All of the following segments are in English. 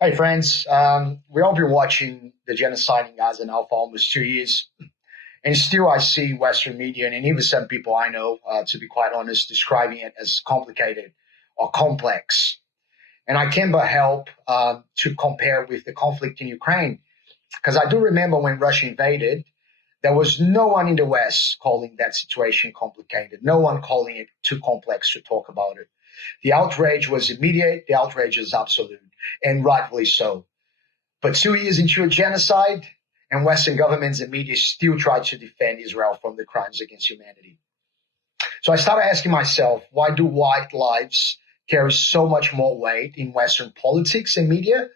Hey friends, we've all been watching the genocide in Gaza now for almost 2 years, and still I see Western media and even some people I know, to be quite honest, describing it as complicated or complex. And I can't but help to compare with the conflict in Ukraine, because I do remember when Russia invaded, there was no one in the West calling that situation complicated, no one calling it too complex to talk about it. The outrage was immediate, the outrage was absolute, and rightfully so. But 2 years into a genocide, and Western governments and media still try to defend Israel from the crimes against humanity. So I started asking myself, why do white lives carry so much more weight in Western politics and media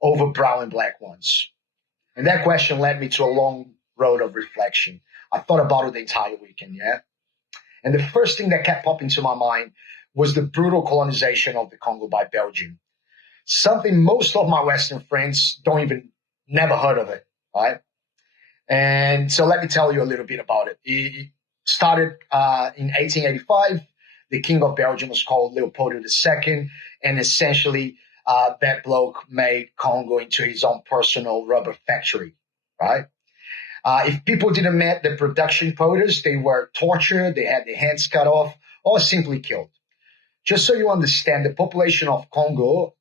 over brown and black ones? And that question led me to a long road of reflection. I thought about it the entire weekend, yeah? And the first thing that kept popping to my mind was the brutal colonization of the Congo by Belgium. Something most of my Western friends don't even never heard of it, right? And so let me tell you a little bit about it. It started in 1885. The king of Belgium was called Leopold II, and essentially that bloke made Congo into his own personal rubber factory, right? If people didn't meet the production quotas, they were tortured, they had their hands cut off, or simply killed. Just so you understand, the population of Congo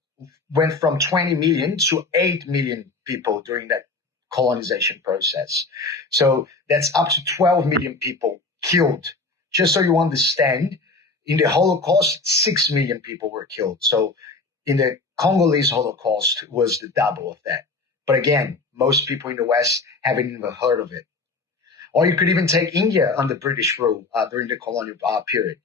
went from 20 million to 8 million people during that colonization process. So that's up to 12 million people killed. Just so you understand, in the Holocaust, 6 million people were killed. So in the Congolese Holocaust was the double of that. But again, most people in the West haven't even heard of it. Or you could even take India under British rule during the colonial period.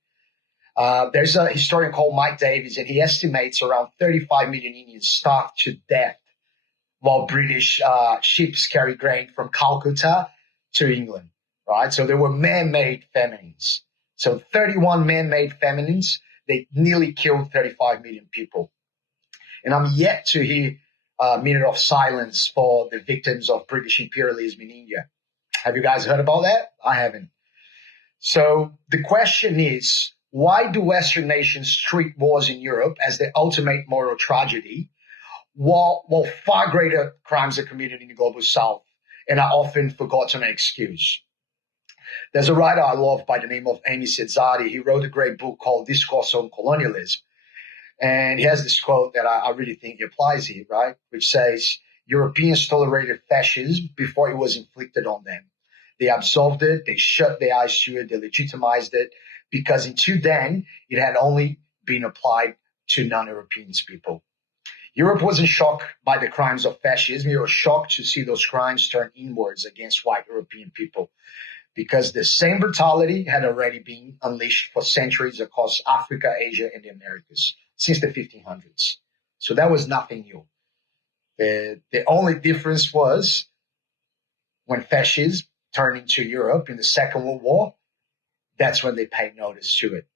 There's a historian called Mike Davies, and he estimates around 35 million Indians starved to death while British ships carried grain from Calcutta to England, right? So there were man-made famines. So 31 man-made famines, they nearly killed 35 million people. And I'm yet to hear a minute of silence for the victims of British imperialism in India. Have you guys heard about that? I haven't. So the question is, why do Western nations treat wars in Europe as the ultimate moral tragedy, while far greater crimes are committed in the global South and are often forgotten and excused? There's a writer I love by the name of Amy Sedzadi. He wrote a great book called Discourse on Colonialism. And he has this quote that I really think applies here, right? Which says, Europeans tolerated fascism before it was inflicted on them. They absolved it, they shut their eyes to it, they legitimized it, because until then, it had only been applied to non-European people. Europe wasn't shocked by the crimes of fascism. It was shocked to see those crimes turn inwards against white European people, because the same brutality had already been unleashed for centuries across Africa, Asia, and the Americas since the 1500s. So that was nothing new. The only difference was when fascism turned into Europe in the Second World War, that's when they paid notice to it.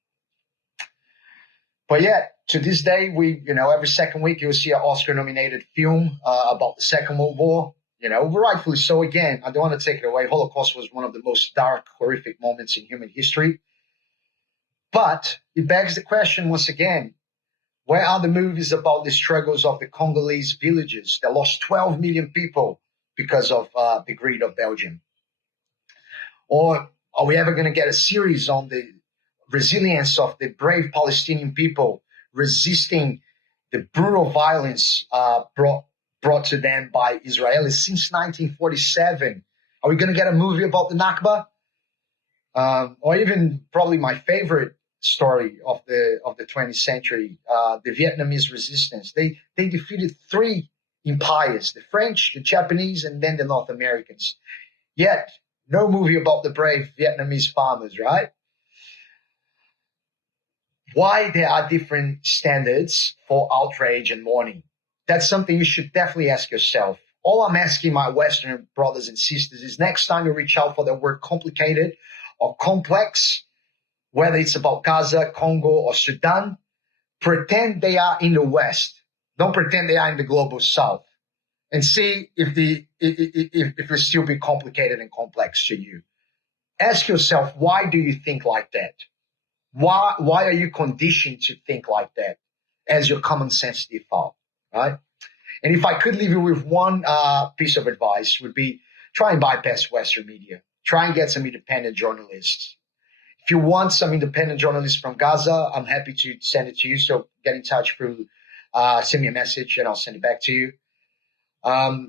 But yet, to this day, every second week you'll see an Oscar-nominated film about the Second World War. Rightfully so. Again, I don't want to take it away. Holocaust was one of the most dark, horrific moments in human history. But it begs the question once again, where are the movies about the struggles of the Congolese villages that lost 12 million people because of the greed of Belgium? Or are we ever going to get a series on the resilience of the brave Palestinian people resisting the brutal violence brought to them by Israelis since 1947? Are we going to get a movie about the Nakba? Or even probably my favorite story of the 20th century, the Vietnamese resistance. They defeated three empires, the French, the Japanese, and then the North Americans. Yet, no movie about the brave Vietnamese farmers, right? Why there are different standards for outrage and mourning? That's something you should definitely ask yourself. All I'm asking my Western brothers and sisters is next time you reach out for the word complicated or complex, whether it's about Gaza, Congo, or Sudan, pretend they are in the West. Don't pretend they are in the global South. And see if it still be complicated and complex to you. Ask yourself, why do you think like that? Why are you conditioned to think like that as your common sense default, right? And if I could leave you with one piece of advice, would be try and bypass Western media. Try and get some independent journalists. If you want some independent journalists from Gaza, I'm happy to send it to you. So get in touch through, send me a message and I'll send it back to you. I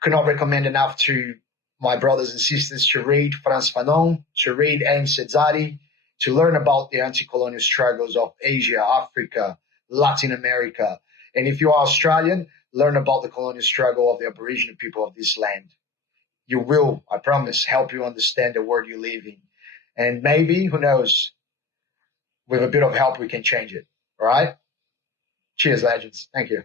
could not recommend enough to my brothers and sisters to read Frantz Fanon, to read M. Sezari, to learn about the anti-colonial struggles of Asia, Africa, Latin America. And if you are Australian, learn about the colonial struggle of the Aboriginal people of this land. You will, I promise, help you understand the world you live in. And maybe, who knows, with a bit of help, we can change it. All right? Cheers, legends. Thank you.